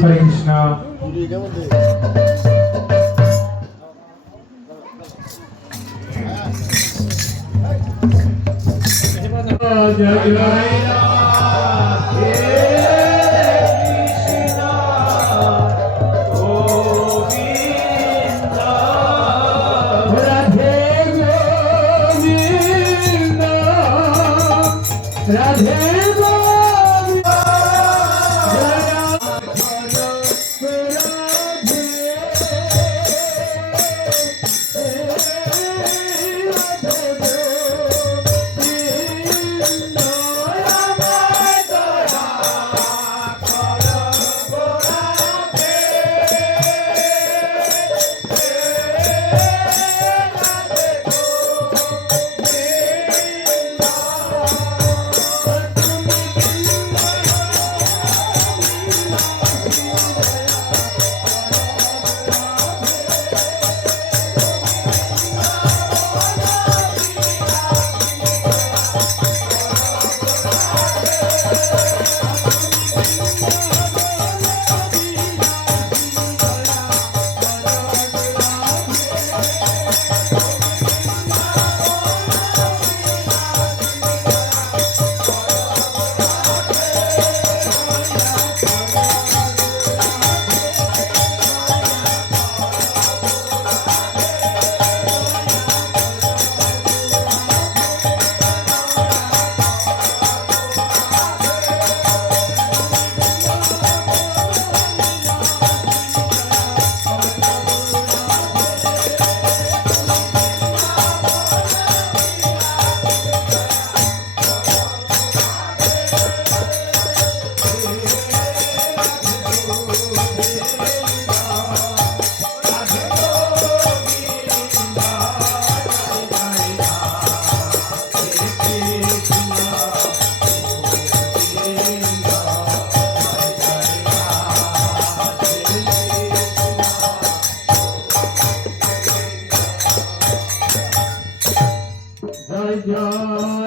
హరే కృష్ణ Jaya Jaya Radhe Radhe Krishna